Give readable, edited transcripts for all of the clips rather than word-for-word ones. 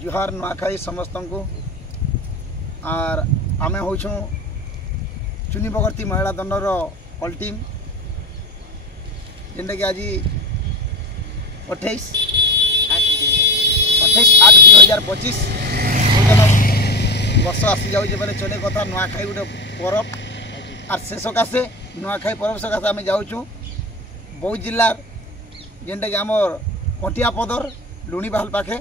जुहार नुआखाई समस्त को आर आमे होछू चुनी बगर्ती महिला दंडर ऑल टीम जेनटा कि आज 28/8/2025 वर्ष आसी जाऊे बोले चले कथा नुआखाई गोटे परब आर से सकाशे नुआखाई परब सकाशे आम जाऊँ बौद्ध जिलार जेनटा कि आमर कंटिया पदर लुणीबाहल पाखे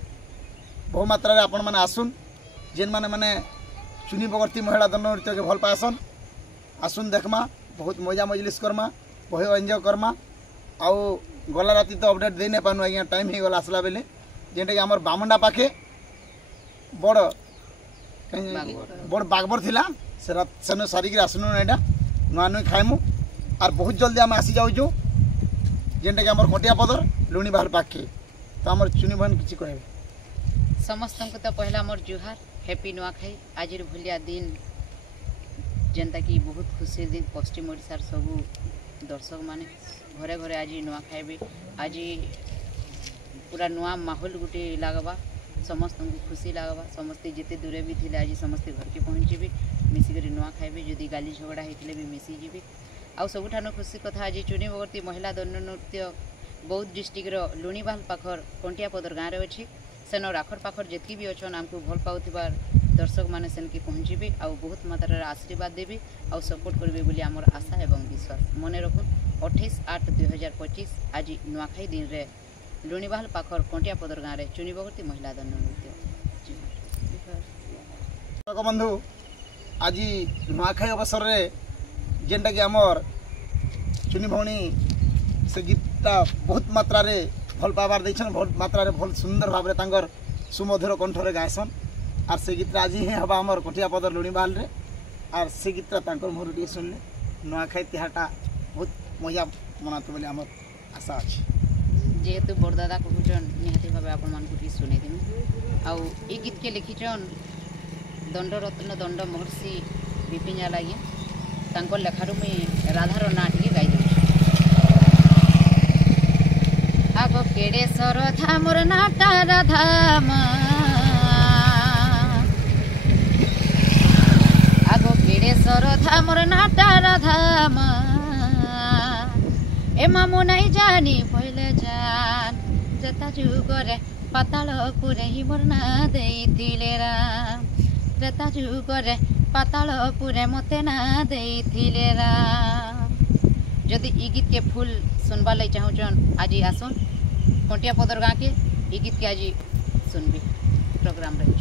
बहु मात्रा रे आपण माने आसुन जेन माने माने चुनी बगर्ती महिला दंड नृत्य के भल पासन आसुन देखमा बहुत मजा मजलिस करमा बहुत एंजॉय करमा आउ गला राती तो अपडेट दे नहीं पानु आज्ञा टाइम ही गला आसला बेले जेनटा कि आमर बामंडा पाखे बड़ बड़ बागबर थिला से रात सेनो सारिक आसनु एटा नुआ नुई खाइमु आर बहुत जल्दी आम आसी जाऊँ जेनटा कि आमर कटिया पदर लुणीबाहल पाखे तो आमर चुनी बहन किसी कहबे समस्त को तो पहला मोर जुहार हैप्पी नुआखाई आज भलिया दिन जेनता कि बहुत खुशी दिन पश्चिम ओडिशार सबू दर्शक माने घरे घरे आज नुआखाई भी आज पूरा नुआ माहौल गोटे लगवा समस्त को खुशी लगवा समस्ते जिते दूरे भी थे आज समस्ते घर के पहुँचे मिसिक नुआ खाइबे जदि गाली झगड़ा होते भी मिसीजी आउ सबुठान खुशी कथा आज चुनी बगर्ती महिला दंड नृत्य बौद्ध डिस्ट्रिक्टर लुणीबाहल पाखर कंटिया पदर गाँव में अच्छी सेन राखर पाखर जितकी भी अच्छन आमको भल पाउथिबार दर्शक माने सेन की पहुँचे आउ बहुत मात्रा आशीर्वाद देवी आउ सपोर्ट करेंगे बोली आमर आशा एवं विश्वास मन रखुन 28/8/2025 आज नुआखाई दिन रे लुणीबाहल पाखर कंटिया पदर गाँव में चुनी बगर्ती महिला दंड नृत्य बंधु आज नुआखाई अवसर रे जेनटा कि आमर चुनी भौणी से गीतटा बहुत मात्रा रे भल पाबार देछन बहुत मात्रा रे भल सुंदर भाव तांगर सुमधुर कंठरे गायसन आर से गीतटा आज ही हवा आमर कटिया पदर लुणीबाहल रे आर से गीतटा तांकर मोर टी सुनले नुआखाई तिहाटा बहुत मजा मनाते बोले आमर आशा अछि जेहेतु बड़दादा कहूचन निहाती भाव आपण मान को सुने दिन आउ ए गीत के लिखिचन दंडरत्न दंड महर्षि विपिन जाला तांको लेखारू मुई राधार ना टी गाई दे आगो केड़े सरधा मोर नाटा राधा आगो केड़े सरधा मोर नाटा राधा ए मामू नहीं जानी पहले जान जता जुगरे पाताल पुरे ही मोर ना देइथिले राम जता जुगरे पाताल पुरे मते ना देइथिले राम जदि ई गीत के फुल सुनबा लई चाहूचन आज आसुन कंटिया पदर गाँ के ई गीत के आज सुनबी प्रोग्राम रही।